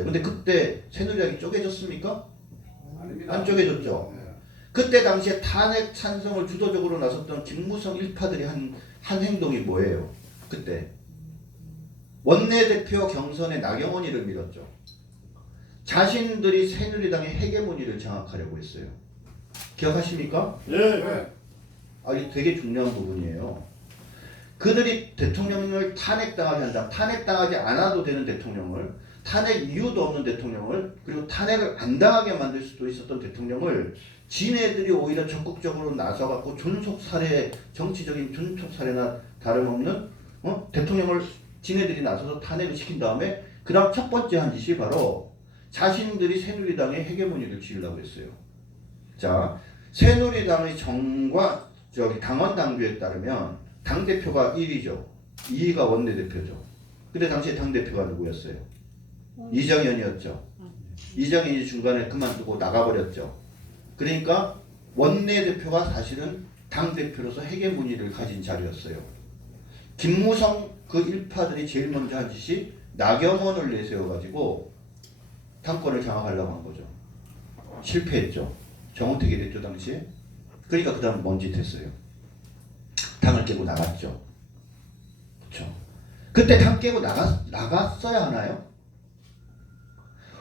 맞아요. 근데 그때 새누리당이 쪼개졌습니까? 아닙니다. 안 쪼개졌죠. 네. 그때 당시에 탄핵 찬성을 주도적으로 나섰던 김무성 일파들이 한 행동이 뭐예요? 그때 원내대표 경선에 나경원이를 밀었죠. 자신들이 새누리당의 헤게모니를 장악하려고 했어요. 기억하십니까? 예. 네. 이게 되게 중요한 부분이에요. 그들이 대통령을 탄핵당하게 한다. 탄핵당하지 않아도 되는 대통령을, 탄핵 이유도 없는 대통령을, 그리고 탄핵을 안 당하게 만들 수도 있었던 대통령을 지네들이 오히려 적극적으로 나서갖고 존속살해, 정치적인 존속살해나 다름없는 대통령을 지네들이 나서서 탄핵을 시킨 다음에 그 다음 첫 번째 한 짓이 바로 자신들이 새누리당의 헤게모니를 지으려고 했어요. 자, 새누리당의 정과 당원 당규에 따르면 당대표가 1위죠. 2위가 원내대표죠. 근데 당시에 당대표가 누구였어요? 이정현이었죠. 이정현이 중간에 그만두고 나가버렸죠. 그러니까 원내대표가 사실은 당대표로서 헤게모니를 가진 자리였어요. 김무성 그 일파들이 제일 먼저 한 짓이 나경원을 내세워가지고 당권을 장악하려고 한 거죠. 실패했죠. 정우택이 됐죠 당시에. 그러니까 그 다음 뭔 짓 했어요? 당을 깨고 나갔죠. 그렇죠. 그때 당 깨고 나갔어야 하나요?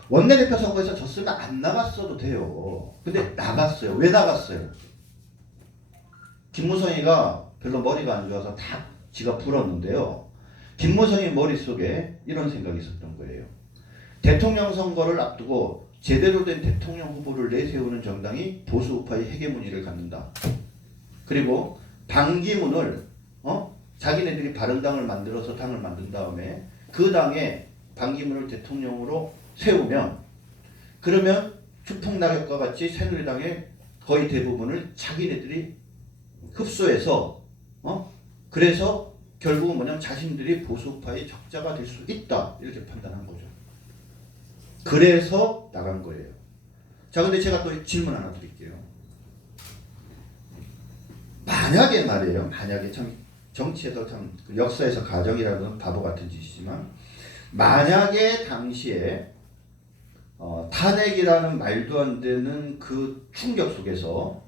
원내대표 선거에서 졌으면 안 나갔어도 돼요. 근데 나갔어요. 왜 나갔어요? 김무성이가 별로 머리가 안 좋아서 다 지가 풀었는데요. 김무성의 머릿속에 이런 생각이 있었던 거예요. 대통령 선거를 앞두고 제대로 된 대통령 후보를 내세우는 정당이 보수 우파의 헤게모니를 갖는다. 그리고 반기문을 자기네들이 바른당을 만들어서 당을 만든 다음에 그 당에 반기문을 대통령으로 세우면 그러면 추풍낙엽과 같이 새누리당의 거의 대부분을 자기네들이 흡수해서 그래서 결국은 뭐냐면 자신들이 보수파의 적자가 될 수 있다 이렇게 판단한 거죠. 그래서 나간 거예요. 자, 근데 제가 또 질문 하나 드릴게요. 만약에 말이에요. 만약에 참 정치에서 참 역사에서 가정이라는 건 바보 같은 짓이지만 만약에 당시에 탄핵이라는 말도 안 되는 그 충격 속에서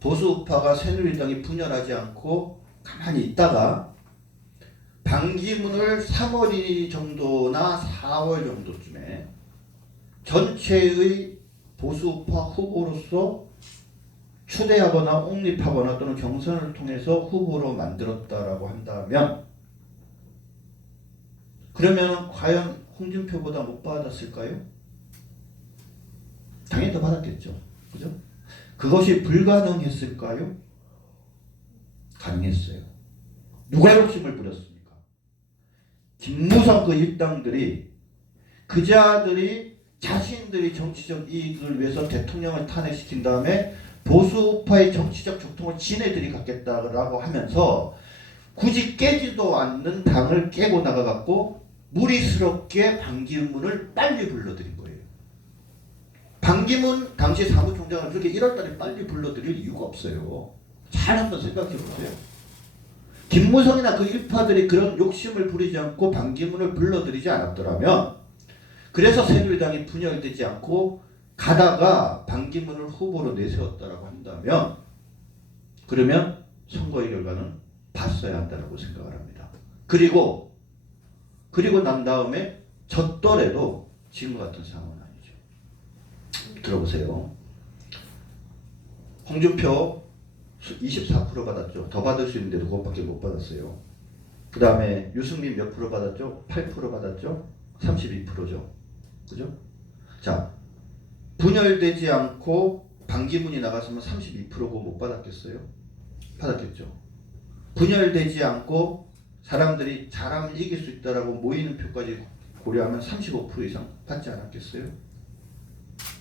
보수우파가 새누리당이 분열하지 않고 가만히 있다가 반기문을 3월 정도나 4월 정도쯤에 전체의 보수우파 후보로서 추대하거나 옹립하거나 또는 경선을 통해서 후보로 만들었다라고 한다면 그러면 과연 홍준표보다 못 받았을까요? 당연히 더 받았겠죠. 그죠? 그것이 불가능했을까요? 가능했어요. 누가 욕심을 부렸습니까? 김무성 그 일당들이 그자들이 자신들이 정치적 이익을 위해서 대통령을 탄핵시킨 다음에 보수우파의 정치적 적통을 지네들이 갖겠다라고 하면서 굳이 깨지도 않는 당을 깨고 나가갖고 무리스럽게 반기문을 빨리 불러들인 거예요. 반기문 당시 사무총장을 그렇게 1월달에 빨리 불러들일 이유가 없어요. 잘 한번 생각해 보세요. 김무성이나 그 일파들이 그런 욕심을 부리지 않고 반기문을 불러들이지 않았더라면 그래서 새누리당이 분열되지 않고 가다가 반기문을 후보로 내세웠다라고 한다면 그러면 선거의 결과는 봤어야 한다고 생각을 합니다. 그리고 난 다음에 졌더라도 지금 같은 상황은 아니죠. 들어보세요. 홍준표 24% 받았죠. 더 받을 수 있는데도 그것밖에 못 받았어요. 그 다음에 유승민 몇 프로 받았죠? 8% 받았죠? 32%죠. 그죠? 자, 분열되지 않고 반기문이 나갔으면 32%고 못 받았겠어요? 받았겠죠. 분열되지 않고 사람들이 잘하면 이길 수 있다라고 모이는 표까지 고려하면 35% 이상 받지 않았겠어요?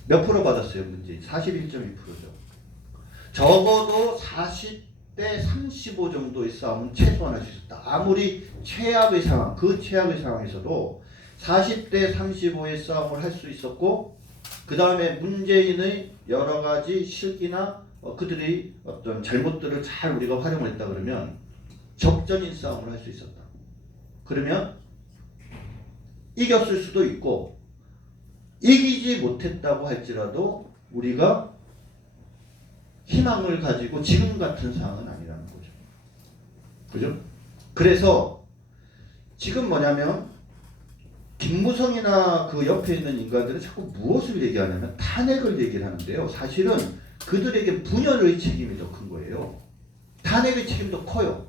몇 프로 받았어요, 문재인? 41.2%죠. 적어도 40대 35 정도의 싸움은 최소한 할 수 있었다. 아무리 최악의 상황, 그 최악의 상황에서도 40대 35의 싸움을 할 수 있었고 그 다음에 문재인의 여러 가지 실기나 그들이 어떤 잘못들을 잘 우리가 활용을 했다 그러면 적전인 싸움을 할 수 있었다. 그러면 이겼을 수도 있고 이기지 못했다고 할지라도 우리가 희망을 가지고 지금 같은 상황은 아니라는 거죠. 그죠? 그래서 지금 뭐냐면 김무성이나 그 옆에 있는 인간들은 자꾸 무엇을 얘기하냐면 탄핵을 얘기를 하는데요. 사실은 그들에게 분열의 책임이 더 큰 거예요. 탄핵의 책임도 커요.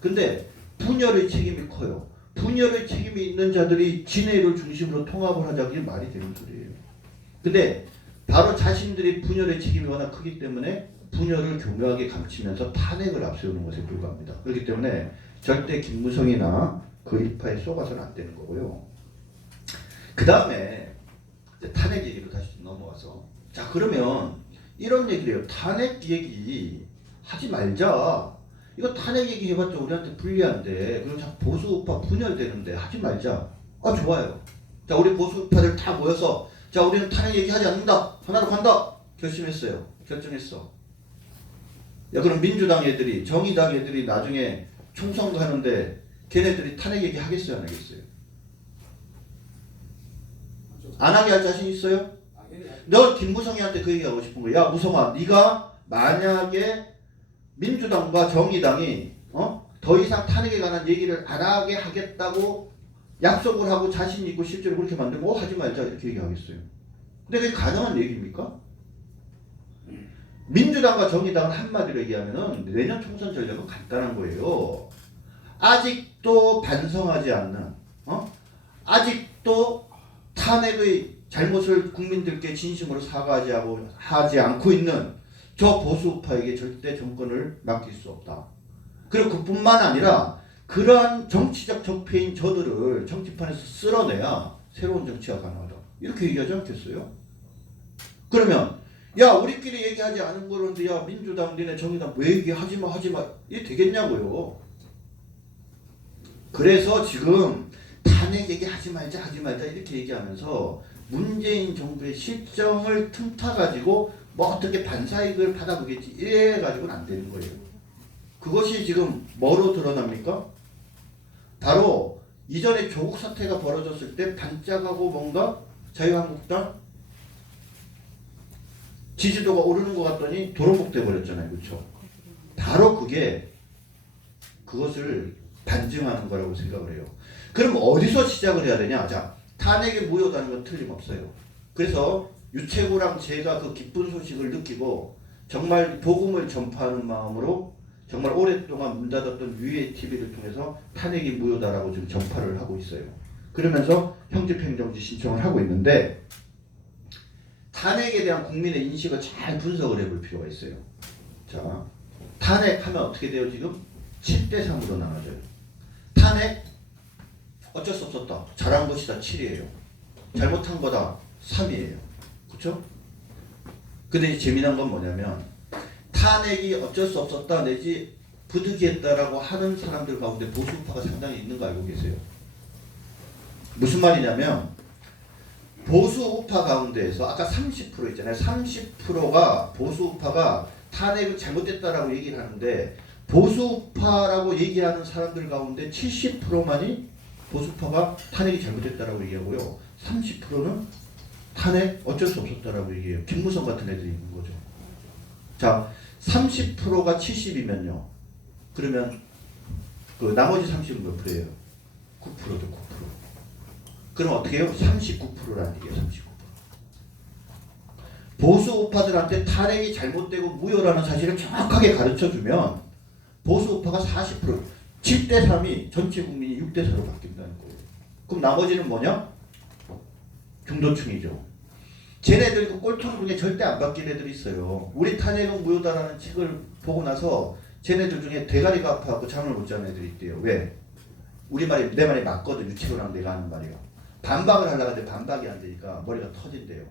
근데 분열의 책임이 커요. 분열의 책임이 있는 자들이 진해를 중심으로 통합을 하자는 게 말이 되는 소리예요. 근데 바로 자신들이 분열의 책임이 워낙 크기 때문에 분열을 교묘하게 감추면서 탄핵을 앞세우는 것에 불과합니다. 그렇기 때문에 절대 김무성이나 그 일파에 쏘가서는 안 되는 거고요. 그 다음에 탄핵 얘기로 다시 넘어와서 자 그러면 이런 얘기를 해요. 탄핵 얘기 하지 말자. 이거 탄핵 얘기 해봤자 우리한테 불리한데 그리고 자꾸 보수우파 분열되는데 하지 말자. 아 좋아요. 자 우리 보수우파들 다 모여서 자 우리는 탄핵 얘기하지 않는다. 하나로 간다. 결심했어요. 결정했어. 야 그럼 민주당 애들이 정의당 애들이 나중에 총선 가는데 걔네들이 탄핵 얘기 하겠어요 안 하겠어요? 안 하게 할 자신 있어요? 너 김무성이한테 그 얘기하고 싶은 거야. 야 무성아 네가 만약에 민주당과 정의당이 더 이상 탄핵에 관한 얘기를 안 하게 하겠다고 약속을 하고 자신 있고 실제로 그렇게 만들고 하지 말자 이렇게 얘기하겠어요. 근데 그게 가능한 얘기입니까? 민주당과 정의당은 한마디로 얘기하면은 내년 총선 전략은 간단한 거예요. 아직도 반성하지 않는 아직도 탄핵의 잘못을 국민들께 진심으로 하지 않고 있는 저 보수파에게 절대 정권을 맡길 수 없다. 그리고 그뿐만 아니라 그러한 정치적 적폐인 저들을 정치판에서 쓸어내야 새로운 정치가 가능하다. 이렇게 얘기하지 않겠어요? 그러면 야 우리끼리 얘기하지 않은 거는데 야 민주당 니네 정의당 왜 얘기하지마 하지마 이게 되겠냐고요. 그래서 지금 탄핵 얘기하지 말자 이렇게 얘기하면서 문재인 정부의 실정을 틈타가지고 뭐 어떻게 반사이익을 받아보겠지 이래가지고는 안 되는 거예요. 그것이 지금 뭐로 드러납니까? 바로 이전에 조국 사태가 벌어졌을 때 반짝하고 뭔가 자유한국당 지지도가 오르는 것 같더니 도루묵 돼버렸잖아요. 그렇죠? 바로 그것을 반증하는 거라고 생각을 해요. 그럼 어디서 시작을 해야 되냐? 자, 탄핵에 무효다는 건 틀림없어요. 그래서 유채구랑 제가 그 기쁜 소식을 느끼고 정말 복음을 전파하는 마음으로 정말 오랫동안 문 닫았던 유해 TV를 통해서 탄핵이 무효다라고 지금 전파를 하고 있어요. 그러면서 형집행정지 신청을 하고 있는데 탄핵에 대한 국민의 인식을 잘 분석을 해볼 필요가 있어요. 자, 탄핵하면 어떻게 돼요 지금? 7대3으로 나눠져요. 탄핵 어쩔 수 없었다. 잘한 것이다 7이에요. 잘못한 거다 3이에요. 그렇죠? 근데 재미난 건 뭐냐면 탄핵이 어쩔 수 없었다 내지 부득이했다라고 하는 사람들 가운데 보수파가 상당히 있는 거 알고 계세요? 무슨 말이냐면 보수우파 가운데에서 아까 30% 있잖아요. 30%가 보수우파가 탄핵을 잘못됐다라고 얘기를 하는데 보수우파라고 얘기하는 사람들 가운데 70%만이 보수파가 탄핵이 잘못됐다라고 얘기하고요. 30%는 탄핵 어쩔 수 없었다라고 얘기해요. 김무성 같은 애들이 있는 거죠. 자, 30%가 70이면요. 그러면 그 나머지 30은 몇 프로예요? 9%죠, 9%. 그럼 어떻게 해요? 39%라는 얘기예요. 39%. 보수 우파들한테 탄핵이 잘못되고 무효라는 사실을 정확하게 가르쳐주면 보수 우파가 40%, 7대3이 전체 국민이 6대4로 바뀐다는 거예요. 그럼 나머지는 뭐냐? 중도층이죠. 쟤네들 그 꼴통 중에 절대 안 바뀐 애들이 있어요. 우리 탄핵은 무효다라는 책을 보고 나서 쟤네들 중에 대가리가 아파갖고 잠을 못 자는 애들이 있대요. 왜? 우리 말이 내 말이 맞거든. 유치고랑 내가 하는 말이야. 반박을 하려고 하는데 반박이 안 되니까 머리가 터진대요.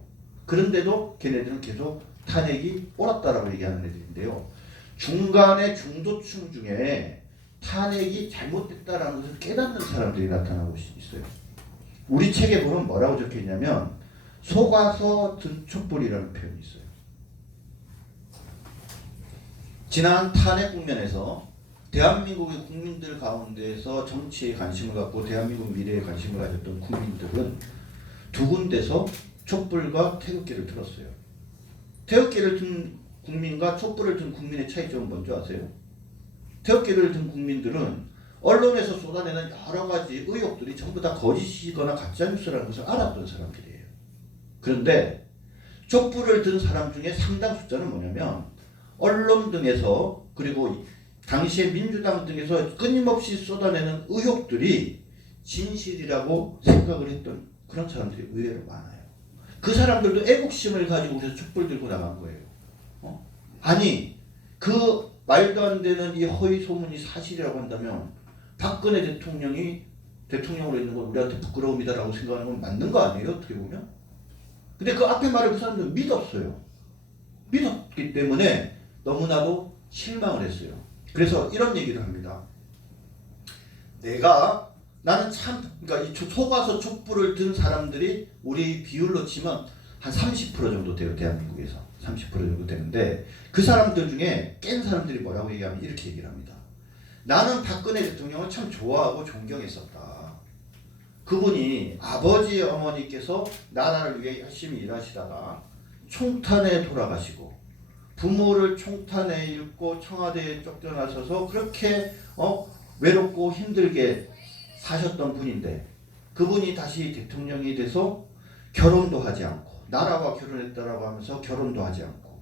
그런데도 걔네들은 계속 탄핵이 옳았다라고 얘기하는 애들인데요. 중간에 중도층 중에 탄핵이 잘못됐다라는 것을 깨닫는 사람들이 나타나고 있어요. 우리 책에 보면 뭐라고 적혀있냐면 속아서 든 촛불이라는 표현이 있어요. 지난 탄핵 국면에서 대한민국의 국민들 가운데에서 정치에 관심을 갖고 대한민국 미래에 관심을 가졌던 국민들은 두 군데서 촛불과 태극기를 들었어요. 태극기를 든 국민과 촛불을 든 국민의 차이점은 뭔지 아세요? 태극기를 든 국민들은 언론에서 쏟아내는 여러 가지 의혹들이 전부 다 거짓이거나 가짜뉴스라는 것을 알았던 사람들이에요. 그런데 촛불을 든 사람 중에 상당 숫자는 뭐냐면 언론 등에서 그리고 당시에 민주당 등에서 끊임없이 쏟아내는 의혹들이 진실이라고 생각을 했던 그런 사람들이 의외로 많아요. 그 사람들도 애국심을 가지고 그래서 촛불 들고 나간 거예요. 아니 그 말도 안 되는 이 허위 소문이 사실이라고 한다면 박근혜 대통령이 대통령으로 있는 건 우리한테 부끄러움이다라고 생각하는 건 맞는 거 아니에요? 어떻게 보면. 근데 그 앞에 말을 그 사람들은 믿었어요. 믿었기 때문에 너무나도 실망을 했어요. 그래서 이런 얘기를 합니다. 나는 참, 그러니까 이 속아서 촛불을 든 사람들이 우리 비율로 치면 한 30% 정도 돼요. 대한민국에서 30% 정도 되는데 그 사람들 중에 깬 사람들이 뭐라고 얘기하면 이렇게 얘기를 합니다. 나는 박근혜 대통령을 참 좋아하고 존경했었다. 그분이 아버지 어머니께서 나라를 위해 열심히 일하시다가 총탄에 돌아가시고 부모를 총탄에 잃고 청와대에 쫓겨나셔서 그렇게 외롭고 힘들게 사셨던 분인데 그분이 다시 대통령이 돼서 결혼도 하지 않고 나라와 결혼했다라고 하면서 결혼도 하지 않고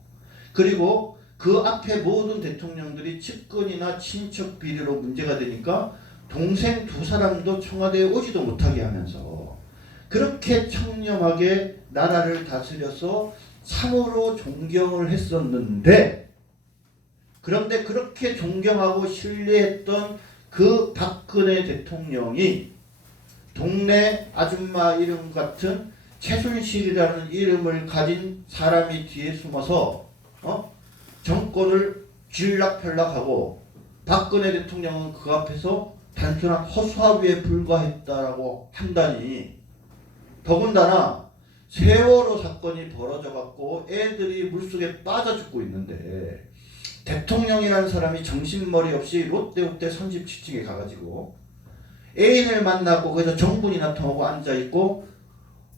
그리고 그 앞에 모든 대통령들이 측근이나 친척 비리로 문제가 되니까 동생 두 사람도 청와대에 오지도 못하게 하면서 그렇게 청렴하게 나라를 다스려서 참으로 존경을 했었는데 그런데 그렇게 존경하고 신뢰했던 그 박근혜 대통령이 동네 아줌마 이름 같은 최순실이라는 이름을 가진 사람이 뒤에 숨어서 정권을 쥐락펴락하고 박근혜 대통령은 그 앞에서 단순한 허수아비에 불과했다라고 한다니 더군다나 세월호 사건이 벌어져 갖고 애들이 물속에 빠져 죽고 있는데 대통령이라는 사람이 정신머리 없이 롯데호텔 37층에 가가지고 애인을 만나고 거기서 정분이 나타나고 앉아있고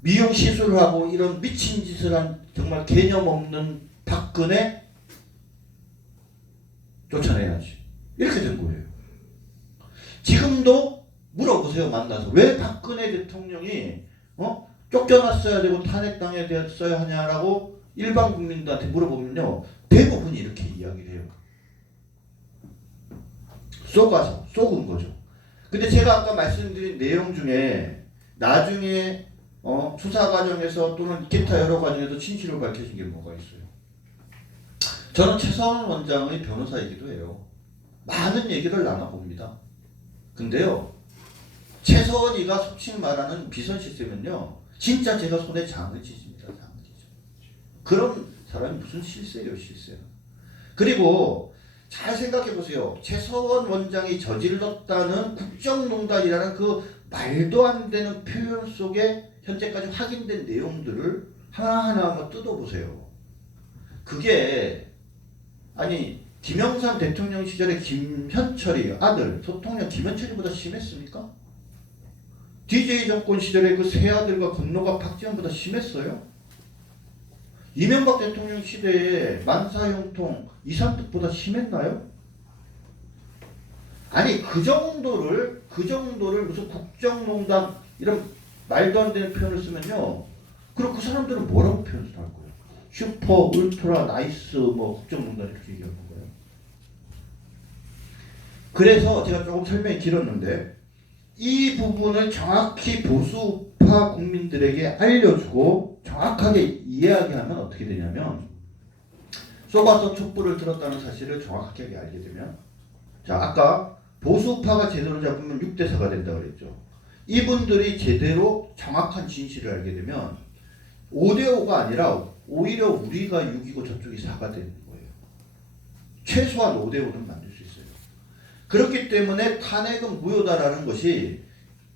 미용 시술을 하고 이런 미친 짓을 한 정말 개념 없는 박근혜 쫓아내야지. 이렇게 된 거예요. 지금도 물어보세요. 만나서 왜 박근혜 대통령이 쫓겨났어야 되고 탄핵당해야 되었어야 하냐라고 일반 국민들한테 물어보면요. 대부분이 이렇게 이야기를 해요. 속은 거죠. 근데 제가 아까 말씀드린 내용 중에 나중에 수사 과정에서 또는 기타 여러 과정에서 진실을 밝혀진 게 뭐가 있어요. 저는 최서원 원장의 변호사이기도 해요. 많은 얘기를 나눠봅니다. 근데요. 최서원이가 속칭 말하는 비선 시스템은요. 진짜 제가 손에 장을 찢습니다. 장을 찢죠. 그런 사람이 무슨 실세예요. 실세. 그리고 잘 생각해 보세요. 최서원 원장이 저질렀다는 국정농단이라는 그 말도 안 되는 표현 속에 현재까지 확인된 내용들을 하나하나 한번 뜯어보세요. 그게 아니 김영삼 대통령 시절에 김현철이 아들 소통령 김현철이보다 심했습니까? DJ 정권 시절에 그 세 아들과 건노가 박지원보다 심했어요? 이명박 대통령 시대에 만사형통 이삼득보다 심했나요? 아니 그 정도를 무슨 국정농단 이런 말도 안 되는 표현을 쓰면요. 그럼 그 사람들은 뭐라고 표현을 할 거예요? 슈퍼, 울트라, 나이스, 국정농단 이렇게 얘기하는 거예요. 그래서 제가 조금 설명이 길었는데 이 부분을 정확히 보수파 국민들에게 알려주고 정확하게 이야기하면 어떻게 되냐면 쏘가서 촛불을 들었다는 사실을 정확하게 알게 되면 자 아까 보수파가 제대로 잡으면 6대4가 된다고 그랬죠. 이분들이 제대로 정확한 진실을 알게 되면 5대5가 아니라 오히려 우리가 6이고 저쪽이 4가 되는 거예요. 최소한 5대5는 만들 수 있어요. 그렇기 때문에 탄핵은 무효다라는 것이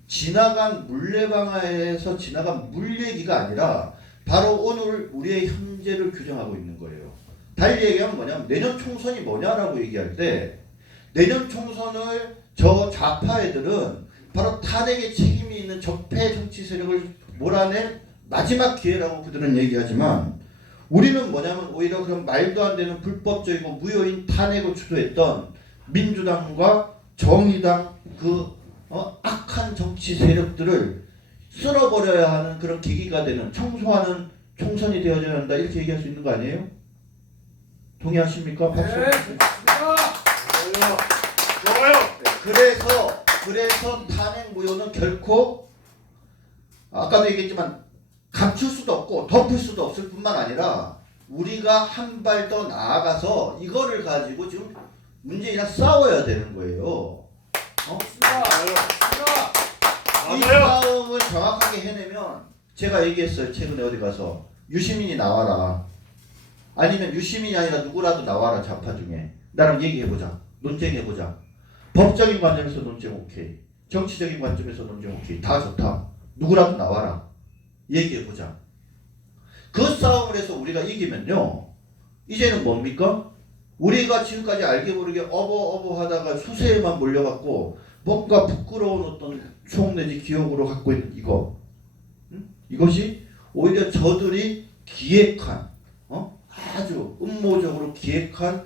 지나간 물레방아에서 지나간 물 얘기가 아니라 바로 오늘 우리의 현재를 규정하고 있는 거예요. 달리 얘기하면 뭐냐면 내년 총선이 뭐냐라고 얘기할 때 내년 총선을 저 좌파 애들은 바로 탄핵에 책임이 있는 적폐 정치 세력을 몰아낼 마지막 기회라고 그들은 얘기하지만 우리는 뭐냐면 오히려 그런 말도 안 되는 불법적이고 무효인 탄핵을 주도했던 민주당과 정의당 그 악한 정치 세력들을 쓸어버려야 하는 그런 계기가 되는 청소하는 총선이 되어져야 한다 이렇게 얘기할 수 있는 거 아니에요? 동의하십니까? 박수. 네. 좋아요. 그래서 탄핵 무효는 결코 아까도 얘기했지만 감출 수도 없고 덮을 수도 없을 뿐만 아니라 우리가 한 발 더 나아가서 이거를 가지고 지금 문재인이랑 싸워야 되는 거예요. 이 싸움을 정확하게 해내면 제가 얘기했어요. 최근에 어디 가서 유시민이 나와라. 아니면 유시민이 아니라 누구라도 나와라. 좌파 중에. 나랑 얘기해보자. 논쟁해보자. 법적인 관점에서 논쟁 오케이. 정치적인 관점에서 논쟁 오케이. 다 좋다. 누구라도 나와라. 얘기해보자. 그 싸움을 해서 우리가 이기면요. 이제는 뭡니까? 우리가 지금까지 알게 모르게 어버 하다가 수세에만 몰려갖고 뭔가 부끄러운 어떤 추억 내지 기억으로 갖고 있는 이거. 이것이 오히려 저들이 기획한 아주 음모적으로 기획한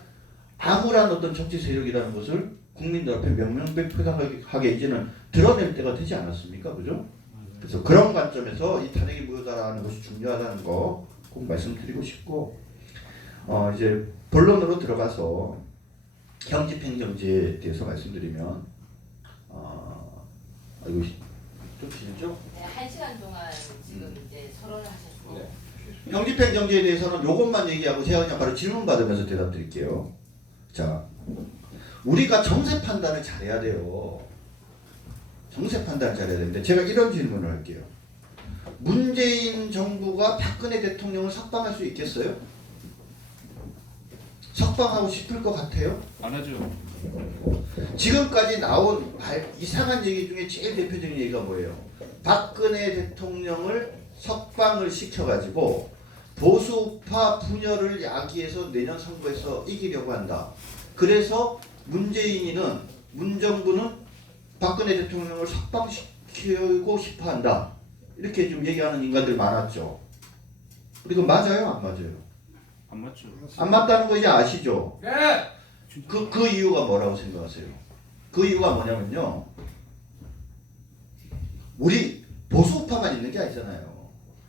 암울한 어떤 정치 세력이라는 것을 국민들 앞에 명명백백하게 이제는 드러낼 때가 되지 않았습니까? 그죠? 그래서 그런 관점에서 이 탄핵이 무효다라는 것이 중요하다는 거 꼭 말씀드리고 싶고 이제 본론으로 들어가서 형집행정지에 대해서 말씀드리면 이거 좀 길죠? 네, 1시간 동안 지금 이제 서론을 하셨고 네. 형집행정지에 대해서는 요것만 얘기하고 제가 그냥 바로 질문 받으면서 대답 드릴게요. 자, 우리가 정세 판단을 잘해야 돼요. 정세 판단을 잘해야 되는데 제가 이런 질문을 할게요. 문재인 정부가 박근혜 대통령을 석방할 수 있겠어요? 석방하고 싶을 것 같아요? 안 하죠. 지금까지 나온 이상한 얘기 중에 제일 대표적인 얘기가 뭐예요? 박근혜 대통령을 석방을 시켜가지고 보수파 분열을 야기해서 내년 선거에서 이기려고 한다. 그래서 문정부는 박근혜 대통령을 석방시키고 싶어한다. 이렇게 좀 얘기하는 인간들 많았죠. 그리고 맞아요? 안 맞아요? 안 맞죠. 안 맞다는 거 이제 아시죠? 네. 그 이유가 뭐라고 생각하세요? 그 이유가 뭐냐면요. 우리 보수파만 있는 게 아니잖아요.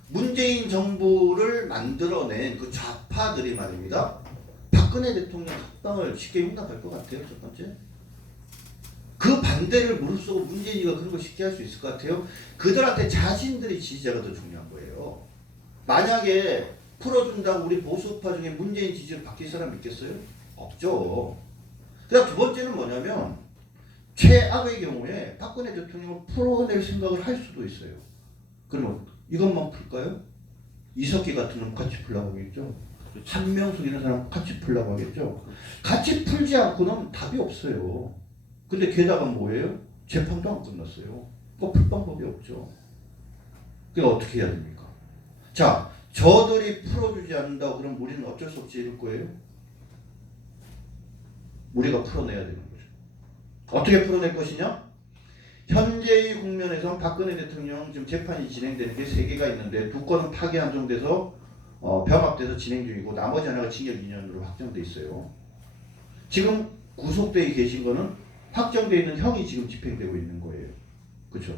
문재인 정부를 만들어낸 그 좌파들이 말입니다. 박근혜 대통령 석방을 쉽게 용납할 것 같아요. 첫 번째. 그 반대를 무릅쓰고 문재인이가 그런 걸 쉽게 할 수 있을 것 같아요. 그들한테 자신들의 지지자가 더 중요한 거예요. 만약에 풀어준다고 우리 보수파 중에 문재인 지지를 바뀔 사람 있겠어요? 없죠. 그다음 두 번째는 뭐냐면 최악의 경우에 박근혜 대통령을 풀어낼 생각을 할 수도 있어요. 그러면 이것만 풀까요? 이석기 같은 놈 같이 풀라고 하겠죠. 한명숙 이런 사람 같이 풀라고 하겠죠. 같이 풀지 않고는 답이 없어요. 근데 게다가 뭐예요? 재판도 안 끝났어요. 그거 풀 방법이 없죠. 그러니까 어떻게 해야 됩니까? 자, 저들이 풀어주지 않는다고 그럼 우리는 어쩔 수 없이 이럴 거예요? 우리가 풀어내야 되는 거죠. 어떻게 풀어낼 것이냐? 현재의 국면에서 박근혜 대통령 지금 재판이 진행되는 게 3개가 있는데 2건은 파기 한정돼서 병합돼서 진행 중이고 나머지 하나가 징역 2년으로 확정돼 있어요. 지금 구속되어 계신 거는 확정되어 있는 형이 지금 집행되고 있는 거예요. 그렇죠?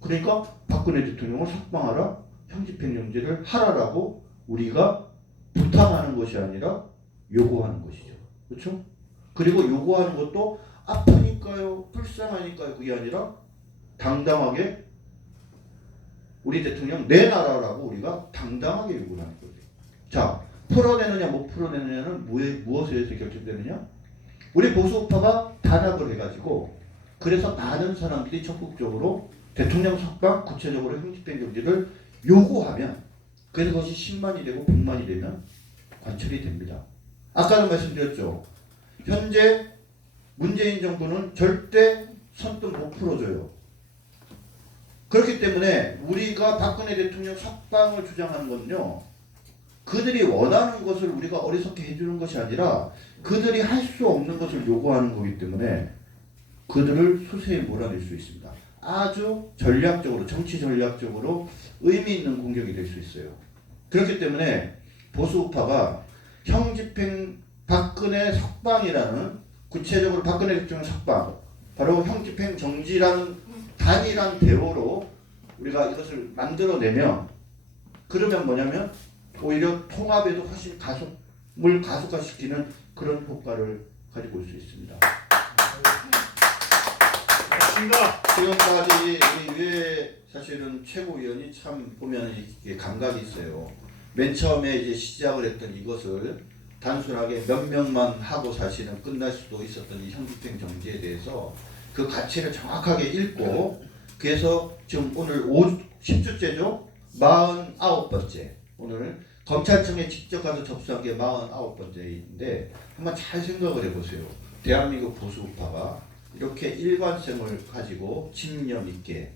그러니까 박근혜 대통령을 석방하라, 형집행정지를 하라라고 우리가 부탁하는 것이 아니라 요구하는 것이죠. 그렇죠? 그리고 요구하는 것도 아프니까요, 불쌍하니까요, 그게 아니라 당당하게 우리 대통령 내놔라라고 우리가 당당하게 요구를 하는 거죠. 자, 풀어내느냐 못 풀어내느냐는 무엇에 의해서 결정되느냐? 우리 보수파가 단합을 해가지고 그래서 많은 사람들이 적극적으로 대통령 석방, 구체적으로 형집행정지를 요구하면 그것이 10만이 되고 100만이 되면 관철이 됩니다. 아까도 말씀드렸죠. 현재 문재인 정부는 절대 선뜻 못 풀어줘요. 그렇기 때문에 우리가 박근혜 대통령 석방을 주장하는 건요. 그들이 원하는 것을 우리가 어리석게 해주는 것이 아니라 그들이 할 수 없는 것을 요구하는 거기 때문에 그들을 수세에 몰아낼 수 있습니다. 아주 전략적으로 정치 전략적으로 의미 있는 공격이 될 수 있어요. 그렇기 때문에 보수 우파가 형집행 박근혜 석방이라는 구체적으로 박근혜 대통령 석방 바로 형집행 정지라는 단일한 대오로 우리가 이것을 만들어내면 그러면 뭐냐면 오히려 통합에도 훨씬 가속화시키는 그런 효과를 가지고 올 수 있습니다. 지금까지 우리 유해 사실은 최고위원이 참 보면 이게 감각이 있어요. 맨 처음에 이제 시작을 했던 이것을 단순하게 몇 명만 하고 사실은 끝날 수도 있었던 이 형집행 정지에 대해서 그 가치를 정확하게 읽고 그래서 지금 오늘 10주째죠? 49번째 오늘 검찰청에 직접 가서 접수한 게 49번째인데 한번 잘 생각을 해보세요. 대한민국 보수 우파가 이렇게 일관성을 가지고 집념 있게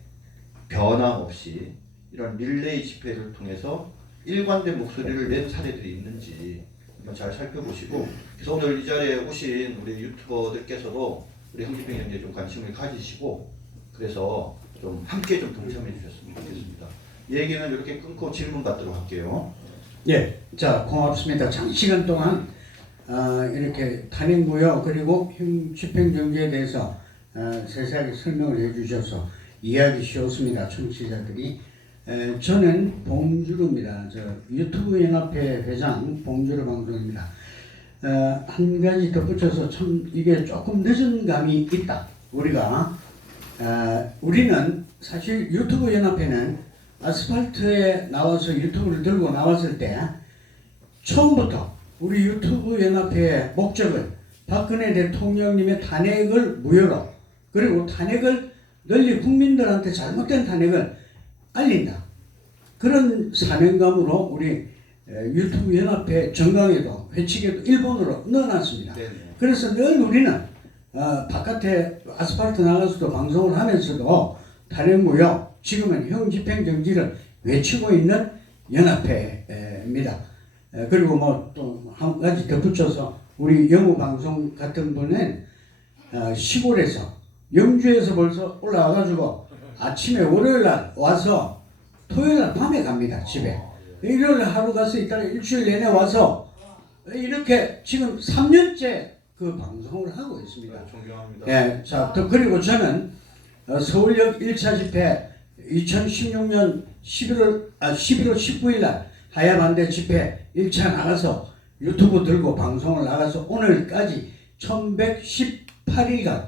변함없이 이런 릴레이 집회를 통해서 일관된 목소리를 낸 사례들이 있는지 한번 잘 살펴보시고 그래서 오늘 이 자리에 오신 우리 유튜버들께서도 우리 형집행 정지에 좀 관심을 가지시고 그래서 좀 함께 좀 동참해 주셨으면 좋겠습니다. 얘기는 이렇게 끊고 질문 받도록 할게요. 예, 자 고맙습니다. 장시간 동안 이렇게 탄핵무효 그리고 집행정지에 대해서 세세하게 설명을 해주셔서 이해하기 쉬웠습니다. 청취자들이. 저는 봉주루입니다. 저 유튜브 연합회 회장 봉주루 방송입니다. 한 가지 덧붙여서 참 이게 조금 늦은 감이 있다. 우리는 사실 유튜브 연합회는 아스팔트에 나와서 유튜브를 들고 나왔을 때 처음부터 우리 유튜브 연합회의 목적은 박근혜 대통령님의 탄핵을 무효로 그리고 탄핵을 널리 국민들한테 잘못된 탄핵을 알린다. 그런 사명감으로 우리 유튜브 연합회 정강에도 회칙에도 일본어로 넣어놨습니다. 네네. 그래서 늘 우리는 바깥에 아스팔트 나가서도 방송을 하면서도 탄핵 무효 지금은 형집행정지를 외치고 있는 연합회입니다. 그리고 뭐 또 한 가지 덧붙여서 우리 영우 방송 같은 분은 시골에서 영주에서 벌써 올라와가지고 아침에 월요일날 와서 토요일날 밤에 갑니다. 집에. 일요일 하루 가서 이따가 일주일 내내 와서 이렇게 지금 3년째 그 방송을 하고 있습니다. 존경합니다. 예, 자, 또 그리고 저는 서울역 1차 집회 2016년 11월 19일 날 하야반대 집회 1차 나가서 유튜브 들고 방송을 나가서 오늘까지 1118일간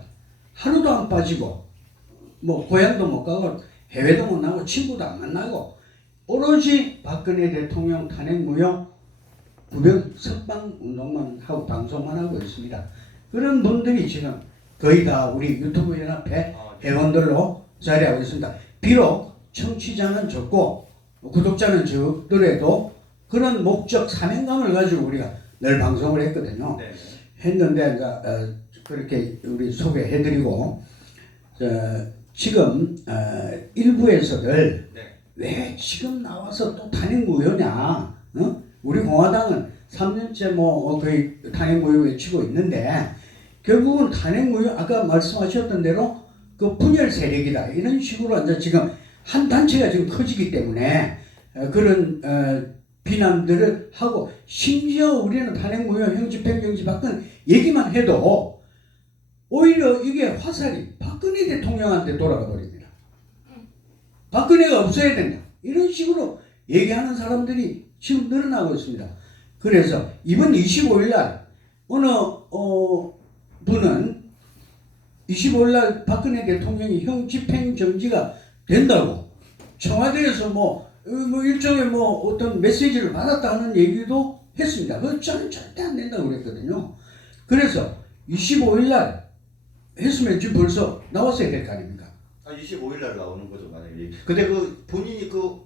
하루도 안 빠지고 뭐 고향도 못 가고 해외도 못 나가고 친구도 안 만나고 오로지 박근혜 대통령 탄핵 무효 부변 석방 운동만 하고 방송만 하고 있습니다. 그런 분들이 지금 거의 다 우리 유튜브 연합회 회원들로 자리하고 있습니다. 비록 청취자는 적고 구독자는 적더라도 그런 목적 사명감을 가지고 우리가 늘 방송을 했거든요. 네. 했는데 이제 그렇게 우리 소개해드리고 지금 일부에서들 왜 지금 나와서 또 탄핵 무효냐? 우리 공화당은 3년째 뭐 거의 탄핵 무효 외치고 있는데 결국은 탄핵 무효 아까 말씀하셨던 대로 그 분열 세력이다 이런 식으로 이제 지금 한 단체가 지금 커지기 때문에 그런 비난들을 하고 심지어 우리는 탄핵 무효 형집행정지 박근 얘기만 해도 오히려 이게 화살이 박근혜 대통령한테 돌아가 버립니다. 박근혜가 없어야 된다. 이런 식으로 얘기하는 사람들이 지금 늘어나고 있습니다. 그래서 이번 25일 날 어느 분은 25일 날 박근혜 대통령이 형집행정지가 된다고 청와대에서 뭐 일종의 뭐 어떤 메시지를 받았다 하는 얘기도 했습니다. 그건 저는 절대 안 된다고 그랬거든요. 그래서 25일 날 했으면 지금 벌써 나왔어야 될 거 아닙니까? 25일 날 나오는 거죠, 만약에. 근데 그 본인이 그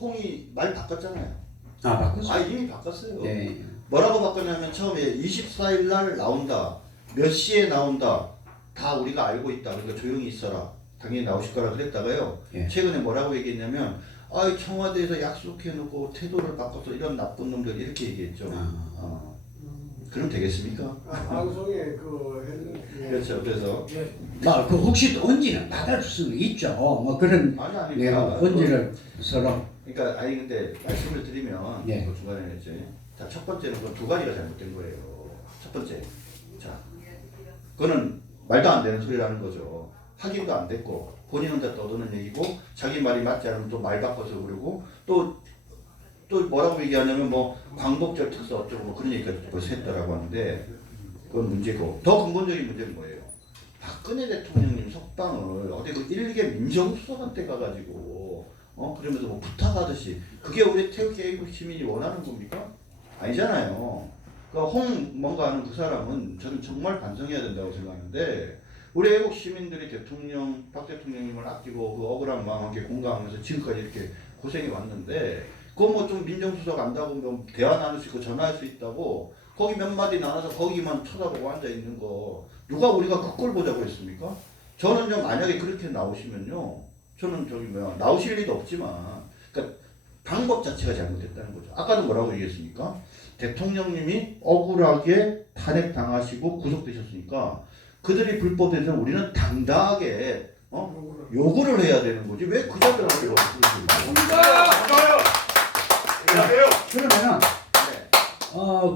홍이 말 바꿨잖아요. 아, 바꿨어요? 이미 바꿨어요. 네. 뭐라고 바꿨냐면 처음에 24일 날 나온다. 몇 시에 나온다. 다 우리가 알고 있다. 그러니까 조용히 있어라. 당연히 나오실 거라 그랬다가요. 예. 최근에 뭐라고 얘기했냐면 청와대에서 약속해놓고 태도를 바꿔서 이런 나쁜 놈들 이렇게 얘기했죠. 그럼 되겠습니까? 방송에 그 했는 그렇죠. 그래서 그 혹시 또 언지는 받아줄 수는 있죠. 뭐 그런 아니 네, 언지를 서로. 그러니까 아니 근데 말씀을 드리면 네. 그 중간에 이제 첫 번째는 그 두 가지가 잘못된 거예요. 첫 번째, 자, 그거는 말도 안 되는 소리라는 거죠. 확인도 안 됐고 본인은 다 떠드는 얘기고 자기 말이 맞지 않으면 또 말 바꿔서 그러고 또 뭐라고 얘기하냐면 뭐 광복절 특사 어쩌고 뭐 그런 얘기까지 벌써 했다라고 하는데 그건 문제고 더 근본적인 문제는 뭐예요? 박근혜 대통령님 석방을 어디 그 일개 민정수석한테 가가지고 그러면서 뭐 부탁하듯이 그게 우리 태극기 시민이 원하는 겁니까? 아니잖아요. 그러니까 뭔가 하는 그 사람은 저는 정말 반성해야 된다고 생각하는데 우리 애국 시민들이 박 대통령님을 아끼고 그 억울한 마음 함께 공감하면서 지금까지 이렇게 고생해 왔는데 그거 뭐 좀 민정수석 안다고 뭐 대화 나눌 수 있고 전화할 수 있다고 거기 몇 마디 나눠서 거기만 쳐다보고 앉아 있는 거 누가 우리가 그 꼴 보자고 했습니까? 저는 좀 만약에 그렇게 나오시면요 저는 나오실 리도 없지만 그러니까 방법 자체가 잘못됐다는 거죠. 아까도 뭐라고 얘기했습니까? 대통령님이 억울하게 탄핵당하시고 구속되셨으니까 그들이 불법에 대해서 우리는 당당하게 요구를 해야 되는 거지 왜 그 자들한테 그러면은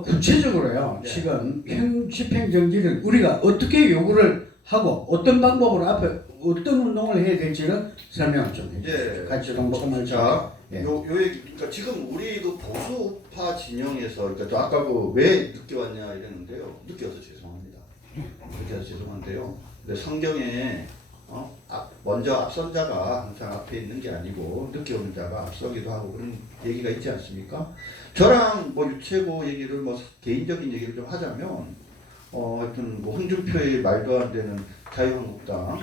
구체적으로요. 네. 지금 집행정지를 우리가 어떻게 요구를 하고 어떤 방법으로 앞에 어떤 운동을 해야 될지를 설명을 좀 해주세요. 같이 동참을 자, 예. 요 얘기, 그러니까 지금 우리 그 보수파 진영에서, 그러니까 또 아까 그 왜 늦게 왔냐 이랬는데요. 늦게 와서 죄송합니다. 늦게 와서 죄송한데요. 근데 성경에 먼저 앞선 자가 항상 앞에 있는 게 아니고 늦게 오는 자가 앞서기도 하고 그런 얘기가 있지 않습니까? 저랑 뭐 유채고 얘기를 뭐 개인적인 얘기를 좀 하자면 하여튼 뭐 홍준표의 말도 안 되는 자유한국당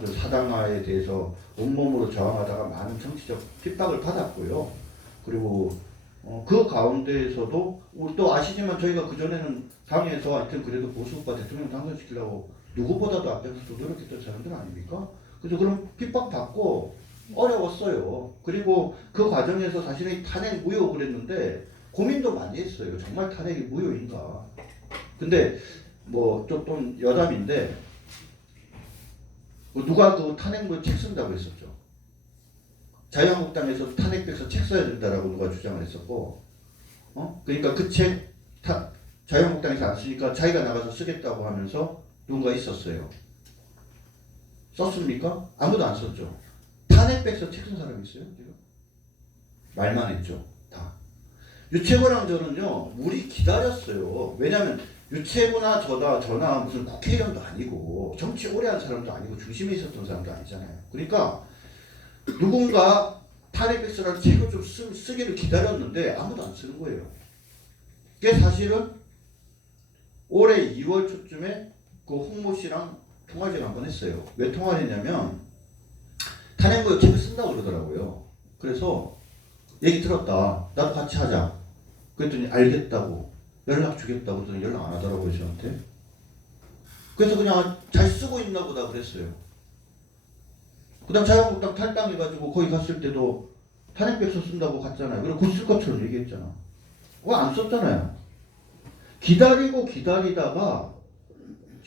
그 사당화에 대해서 온몸으로 저항하다가 많은 정치적 핍박을 받았고요. 그리고 그 가운데에서도 또 아시지만 저희가 그전에는 당에서 하여튼 그래도 보수파 대통령 당선시키려고 누구보다도 앞에서 노력했던 사람들 아닙니까? 그래서 그런 핍박받고 어려웠어요. 그리고 그 과정에서 사실은 탄핵 무효 그랬는데 고민도 많이 했어요. 정말 탄핵이 무효인가? 근데 뭐 좀 여담인데 누가 그 탄핵 책 쓴다고 했었죠. 자유한국당에서 탄핵돼서 책 써야 된다라고 누가 주장을 했었고, 그러니까 그 책 자유한국당에서 안 쓰니까 자기가 나가서 쓰겠다고 하면서 누군가 있었어요. 썼습니까? 아무도 안 썼죠. 탄핵돼서 책 쓴 사람이 있어요? 지금? 말만 했죠. 다. 유채고랑 저는요, 우리 기다렸어요. 왜냐면 유채구나 저나 무슨 국회의원도 아니고 정치 오래 한 사람도 아니고 중심에 있었던 사람도 아니잖아요. 그러니까 누군가 탄핵백서라는 책을 좀 쓰기를 기다렸는데 아무도 안 쓰는 거예요. 그게 사실은 올해 2월 초쯤에 그 홍모 씨랑 통화를 제가 한번 했어요. 왜 통화를 했냐면 탄핵무효 책을 쓴다고 그러더라고요. 그래서 얘기 들었다. 나도 같이 하자. 그랬더니 알겠다고. 연락 주겠다고 저는 연락 안 하더라고요, 저한테. 그래서 그냥 잘 쓰고 있나 보다 그랬어요. 그 다음 자유한국당 탈당해가지고 거기 갔을 때도 탄핵백서 쓴다고 갔잖아요. 그리고 곧 쓸 것처럼 얘기했잖아. 왜 안 썼잖아요. 기다리고 기다리다가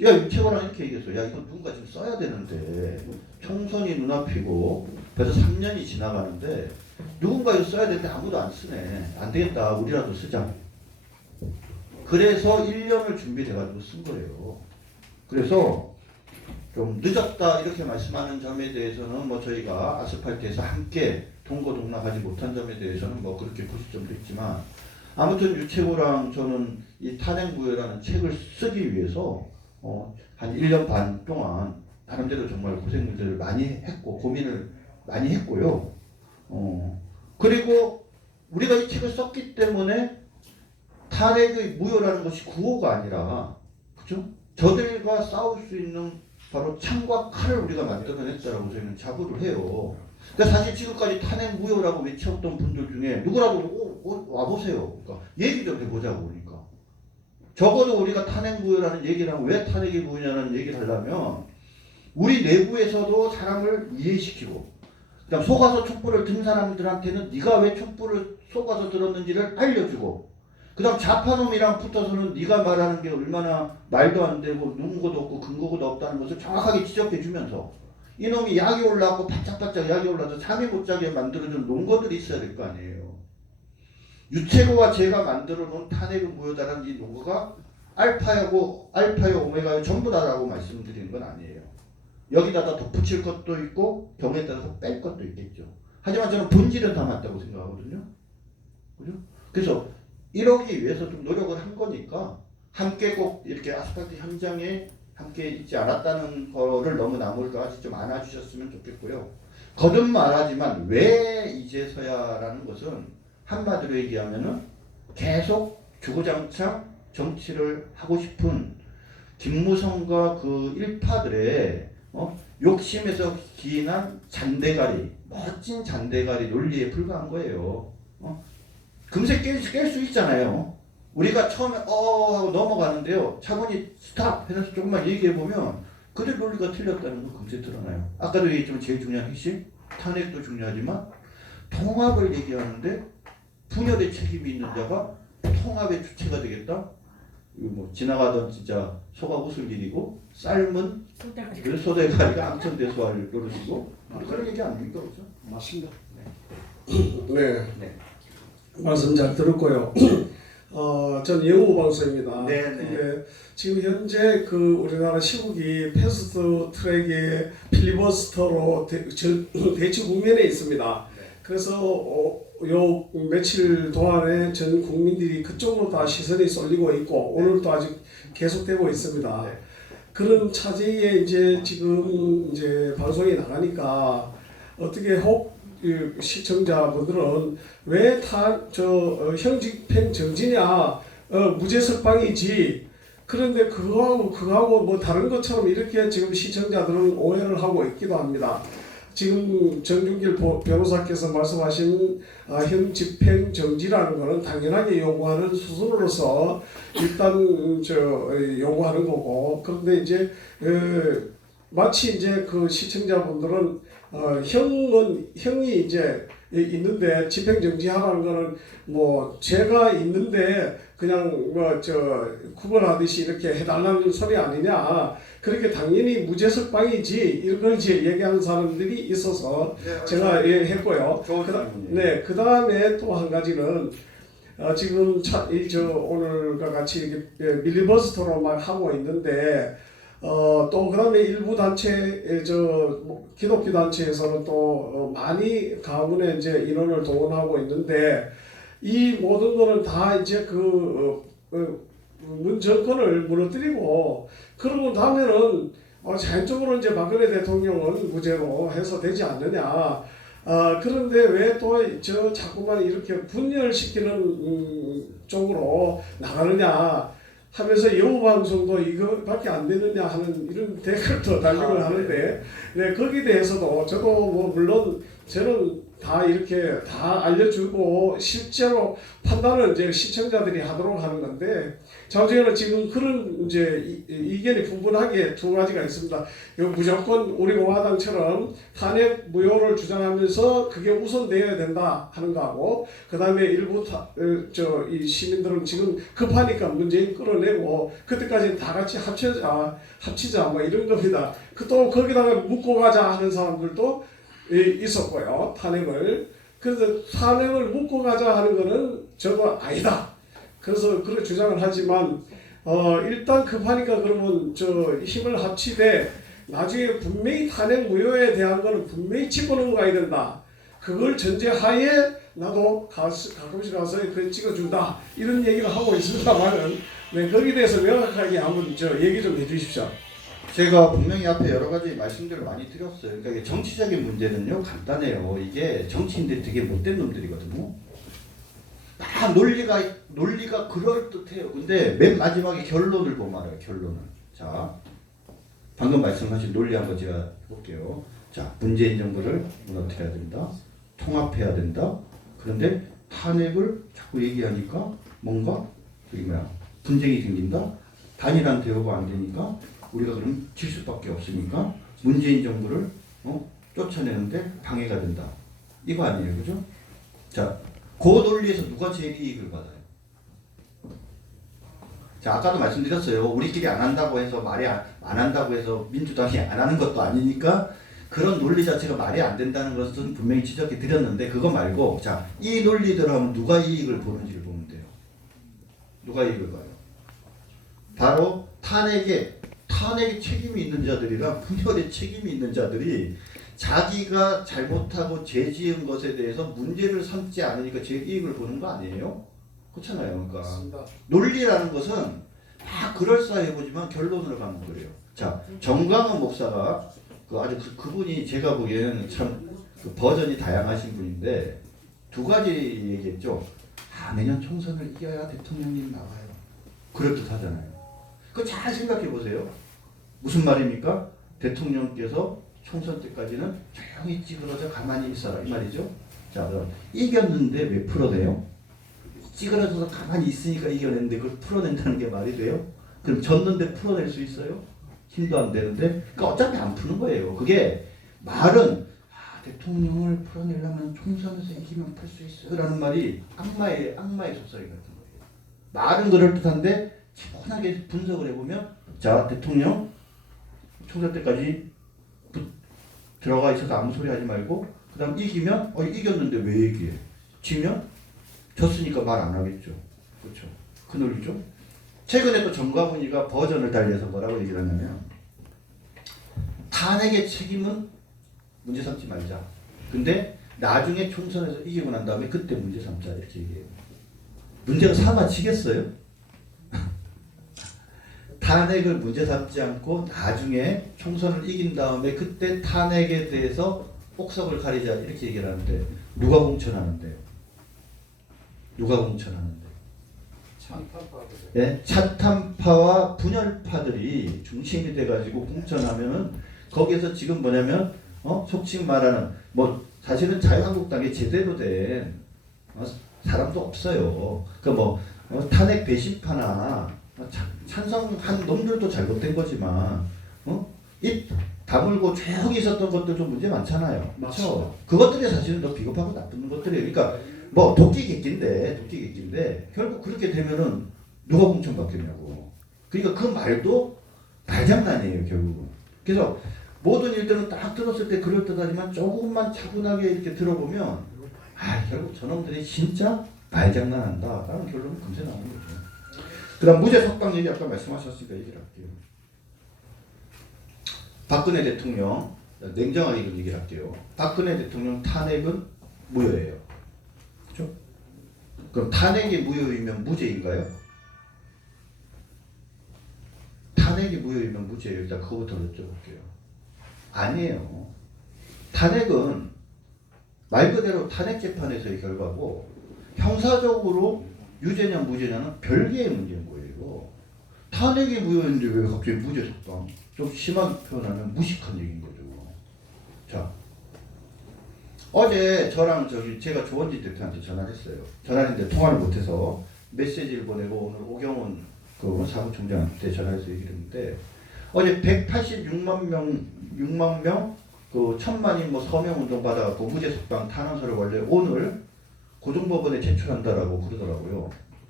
야 유채고랑 이렇게 얘기했어. 야 이거 누군가 지금 써야 되는데 총선이 눈앞이고 벌써 3년이 지나가는데 누군가 이거 써야 되는데 아무도 안 쓰네. 안 되겠다. 우리라도 쓰자. 그래서 1년을 준비돼가지고 쓴 거예요. 그래서 좀 늦었다 이렇게 말씀하는 점에 대해서는 뭐 저희가 아스팔트에서 함께 동고동락하지 못한 점에 대해서는 뭐 그렇게 보실 점도 있지만 아무튼 유채고랑 저는 이 탄핵무효라는 책을 쓰기 위해서 한 1년 반 동안 나름대로 정말 고생들을 많이 했고 고민을 많이 했고요. 그리고 우리가 이 책을 썼기 때문에 탄핵의 무효라는 것이 구호가 아니라 그죠? 저들과 싸울 수 있는 바로 창과 칼을 우리가 만들어냈다라고 저희는 자부를 해요. 그러니까 사실 지금까지 탄핵 무효라고 외쳤던 분들 중에 누구라도 와보세요. 그러니까 얘기 좀 해보자고 그러니까. 적어도 우리가 탄핵 무효라는 얘기를 하면 왜 탄핵이 무효냐는 얘기를 하려면 우리 내부에서도 사람을 이해시키고 그다음 속아서 촛불을 든 사람들한테는 네가 왜 촛불을 속아서 들었는지를 알려주고 그다음 좌파놈이랑 붙어서는 네가 말하는 게 얼마나 말도 안 되고 근거도 없고 근거도 없다는 것을 정확하게 지적해 주면서 이놈이 약이 올라왔고 바짝바짝 약이 올라서 잠이 못 자게 만들어준 논거들이 있어야 될 거 아니에요. 유체고와 제가 만들어 놓은 탄핵의 무효다라는 이 논거가 알파하고 오메가요 전부 다라고 말씀드리는 건 아니에요. 여기다가 덧붙일 것도 있고 경우에 따라서 뺄 것도 있겠죠. 하지만 저는 본질은 다 맞다고 생각하거든요. 그죠? 그래서 이러기 위해서 좀 노력을 한 거니까 함께 꼭 이렇게 아스팔트 현장에 함께 있지 않았다는 거를 너무 나몰라하지 좀 안아주셨으면 좋겠고요. 거듭 말하지만 왜 이제서야라는 것은 한마디로 얘기하면은 계속 주구장창 정치를 하고 싶은 김무성과 그 일파들의 욕심에서 기인한 잔대가리, 멋진 잔대가리 논리에 불과한 거예요. 금세 깰 수 있잖아요. 우리가 처음에 하고 넘어가는데요. 차분히 스탑 해서 조금만 얘기해보면 그들 논리가 틀렸다는 거 금세 드러나요. 아까도 얘기했지만 제일 중요한 핵심, 탄핵도 중요하지만 통합을 얘기하는데 분열의 책임이 있는 자가 통합의 주체가 되겠다? 이거 뭐 지나가던 진짜 소가 웃을 일이고 삶은 소대가리가 암천대소할 노릇이고 그런 얘기 아닙니까? 그렇죠? 맞습니다. 네. 말씀 잘 들었고요. 전 영우 방송입니다. 네. 근데 지금 현재 그 우리나라 시국이 패스트 트랙의 필리버스터로 대치 국면에 있습니다. 그래서 요 며칠 동안에 전 국민들이 그쪽으로 다 시선이 쏠리고 있고 오늘도 아직 계속되고 있습니다. 그런 차제에 이제 지금 이제 방송이 나가니까 어떻게 혹 시청자분들은 왜 형집행 정지냐 무죄 석방이지 그런데 그거하고 뭐 다른 것처럼 이렇게 지금 시청자들은 오해를 하고 있기도 합니다. 지금 정준길 변호사께서 말씀하신 형집행 정지라는 것은 당연하게 요구하는 수순으로서 일단 요구하는 거고 그런데 이제 마치 이제 그 시청자분들은 형이 이제 있는데 집행정지하라는 거는 뭐 죄가 있는데 그냥 구걸하듯이 이렇게 해달라는 소리 아니냐 그렇게 당연히 무죄 석방이지 이런 걸 이제 얘기하는 사람들이 있어서 제가 했고요. 그 다음에 또 한 가지는 지금 오늘과 같이 밀리버스터로 막 하고 있는데 또 그다음에 일부 단체 기독교 단체에서는 또 많이 가문에 이제 인원을 동원하고 있는데 이 모든 거는 다 이제 문 정권을 무너뜨리고 그러고 나면은 자연적으로 이제 박근혜 대통령은 무죄로 해서 되지 않느냐. 그런데 왜 또 자꾸만 이렇게 분열시키는 쪽으로 나가느냐. 하면서 여우 방송도 이거밖에 안 되느냐 하는 이런 댓글도 달리고 하는데 거기에 대해서도 저도 뭐 물론 저는 다 이렇게 다 알려주고 실제로 판단은 이제 시청자들이 하도록 하는 건데 저는 지금 그런 이제 이견이 분분하게 두 가지가 있습니다. 무조건 우리 공화당처럼 탄핵 무효를 주장하면서 그게 우선되어야 된다 하는 거하고 그 다음에 일부 이 시민들은 지금 급하니까 문재인 끌어내고 그때까지 다 같이 합치자 뭐 이런 겁니다. 또 거기다가 묶고 가자 하는 사람들도 있었고요. 탄핵을. 그래서 탄핵을 묶고 가자 하는 거는 저도 아니다. 그래서 그런 주장을 하지만 일단 급하니까 그러면 힘을 합치되 나중에 분명히 탄핵 무효에 대한 거는 분명히 짚어놓고 가야 된다. 그걸 전제하에 나도 가끔씩 가서 그걸 찍어준다. 이런 얘기를 하고 있습니다만은 거기에 대해서 명확하게 한번 얘기 좀 해주십시오. 제가 분명히 앞에 여러 가지 말씀들을 많이 드렸어요. 그러니까 이게 정치적인 문제는요 간단해요. 이게 정치인들이 되게 못된 놈들이거든요. 다 논리가 그럴듯해요. 근데 맨 마지막에 결론을 보면 알아요. 결론을. 자, 방금 말씀하신 논리 한번 제가 해볼게요. 자, 문재인 정부를 무너뜨려야 된다. 통합해야 된다. 그런데 탄핵을 자꾸 얘기하니까 뭔가 분쟁이 생긴다. 단일한 대우가 안 되니까 우리가 그럼 질 수밖에 없으니까 문재인 정부를 쫓아내는데 방해가 된다. 이거 아니에요, 그죠? 자, 그 논리에서 누가 제일 이익을 받아요? 자, 아까도 말씀드렸어요. 우리끼리 안 한다고 해서 말이 안 한다고 해서 민주당이 안 하는 것도 아니니까 그런 논리 자체가 말이 안 된다는 것은 분명히 지적해 드렸는데 그거 말고 자, 이 논리대로 하면 누가 이익을 보는지를 보면 돼요. 누가 이익을 봐요? 바로 탄핵에 책임이 있는 자들이랑 분열에 책임이 있는 자들이 자기가 잘못하고 죄 지은 것에 대해서 문제를 삼지 않으니까 제 이익을 보는 거 아니에요? 그렇잖아요. 그러니까 맞습니다. 논리라는 것은 막 그럴싸해 보지만 결론으로 가는 거예요. 자, 정광훈 목사가 그분이 제가 보기에는 참 그 버전이 다양하신 분인데 두 가지 얘기했죠. 내년 총선을 이겨야 대통령님 나와요. 그럴듯하잖아요. 그거 잘 생각해 보세요. 무슨 말입니까? 대통령께서 총선 때까지는 조용히 찌그러져 가만히 있어라 이 말이죠. 자, 그럼 이겼는데 왜 풀어내요? 찌그러져서 가만히 있으니까 이겨냈는데 그걸 풀어낸다는 게 말이 돼요? 그럼 졌는데 풀어낼 수 있어요? 힘도 안 되는데? 그러니까 어차피 안 푸는 거예요. 그게 말은 대통령을 풀어내려면 총선에서 이기면 풀 수 있어요 라는 말이 악마의 속삭임 같은 거예요. 말은 그럴듯한데 차분하게 분석을 해보면 자, 대통령 총선 때까지 들어가 있어서 아무 소리 하지 말고 그 다음 이기면 이겼는데 왜 얘기해? 지면 졌으니까 말 안 하겠죠. 그렇죠. 그 논리죠. 최근에 또 정광훈이가 버전을 달리해서 뭐라고 얘기를 하냐면 탄핵의 책임은 문제 삼지 말자. 근데 나중에 총선에서 이기고 난 다음에 그때 문제 삼자 이렇게 얘기해요. 문제가 삼아지겠어요? 탄핵을 문제 삼지 않고 나중에 총선을 이긴 다음에 그때 탄핵에 대해서 옥석을 가리자 이렇게 얘기를 하는데 누가 공천하는데요? 누가 공천하는데? 예? 차탄파와 분열파들이 중심이 돼가지고 공천하면은 거기에서 지금 뭐냐면 속칭 말하는 사실은 자유한국당에 제대로 된 사람도 없어요. 탄핵 배신파나 찬성한 놈들도 잘못된 거지만 입 다물고 조용히 있었던 것들도 문제 많잖아요. 그렇죠? 그것들이 사실은 더 비겁하고 나쁜 것들이에요. 그러니까 도끼객기인데 결국 그렇게 되면은 누가 공천받겠냐고. 그러니까 그 말도 말장난이에요 결국은. 그래서 모든 일들은 딱 들었을 때 그럴듯하지만 조금만 차분하게 이렇게 들어보면 결국 저놈들이 진짜 말장난한다 라는 결론은 금세 나오는 거죠. 그 다음 무죄 석방 얘기 아까 말씀하셨으니까 얘기를 할게요. 박근혜 대통령 냉정하게 이런 얘기를 할게요. 박근혜 대통령 탄핵은 무효예요. 그렇죠? 그럼 탄핵이 무효이면 무죄인가요? 탄핵이 무효이면 무죄예요. 일단 그거부터 여쭤볼게요. 아니에요. 탄핵은 말 그대로 탄핵 재판에서의 결과고 형사적으로 유죄냐 무죄냐는 별개의 문제인 거예요. 탄핵이 무효인데 왜 갑자기 무죄 석방? 좀 심하게 표현하면 무식한 얘기인 거죠. 자, 어제 저랑 제가 조원진 대표한테 전화를 했어요. 전화를 했는데 통화를 못해서 메시지를 보내고 오늘 오경훈 사무총장한테 전화해서 얘기를 했는데 어제 186만 명, 6만 명, 1000만인 서명 운동 받아갖고 무죄 석방 탄원서를 원래 오늘 고등법원에 제출한다라고 그러더라고요.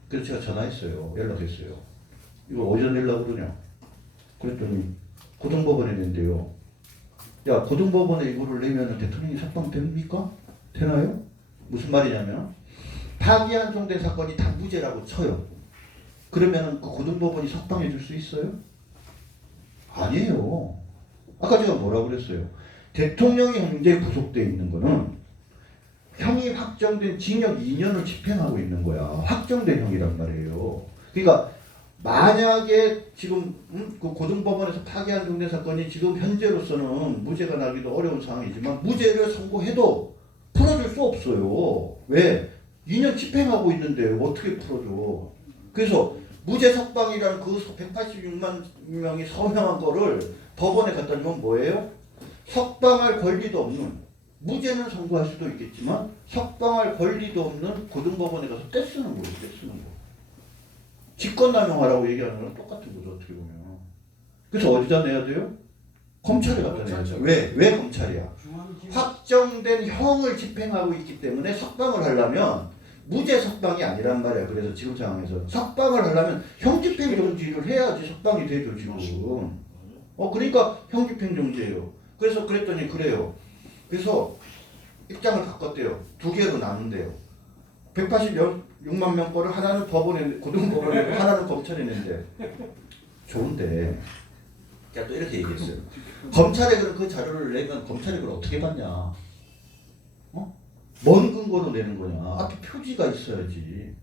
그래서 제가 전화했어요. 연락했어요. 이거 어디다 내려고 그러냐? 그랬더니 고등법원에 낸대요. 야, 고등법원에 이거를 내면 대통령이 석방됩니까? 되나요? 무슨 말이냐면 파기환송된 사건이 다 무죄라고 쳐요. 그러면 그 고등법원이 석방해 줄 수 있어요? 아니에요. 아까 제가 뭐라고 그랬어요? 대통령이 현재 구속되어 있는 거는 형이 확정된 징역 2년을 집행하고 있는 거야. 확정된 형이란 말이에요. 그러니까 만약에 지금 그 고등법원에서 파기환송된 사건이 지금 현재로서는 무죄가 나기도 어려운 상황이지만 무죄를 선고해도 풀어줄 수 없어요. 왜? 2년 집행하고 있는데 어떻게 풀어줘? 그래서 무죄 석방이라는 그 186만 명이 서명한 거를 법원에 갖다 주면 뭐예요? 석방할 권리도 없는, 무죄는 선고할 수도 있겠지만 석방할 권리도 없는 고등법원에 가서 떼쓰는 거예요. 떼쓰는 거. 직권남용하라고 얘기하는 거랑 똑같은 거죠. 어떻게 보면. 그래서 어디다 내야 돼요? 검찰에 갖다 내야죠. 왜 검찰이야? 확정된 형을 집행하고 있기 때문에 석방을 하려면 무죄 석방이 아니란 말이야. 그래서 지금 상황에서 석방을 하려면 형집행정지를 해야지 석방이 되죠 지금. 그러니까 형집행정지예요. 그래서 그랬더니 그래요. 그래서 입장을 바꿨대요. 두 개로 나눈대요. 186만 명 거를 하나는 법원에 고등법원에 내고 하나는 검찰에 낸대. 좋은데. 제가 또 이렇게 얘기했어요. 검찰에 그 자료를 내면 검찰이 그걸 어떻게 받냐? 뭔 근거로 내는 거냐? 앞에 표지가 있어야지.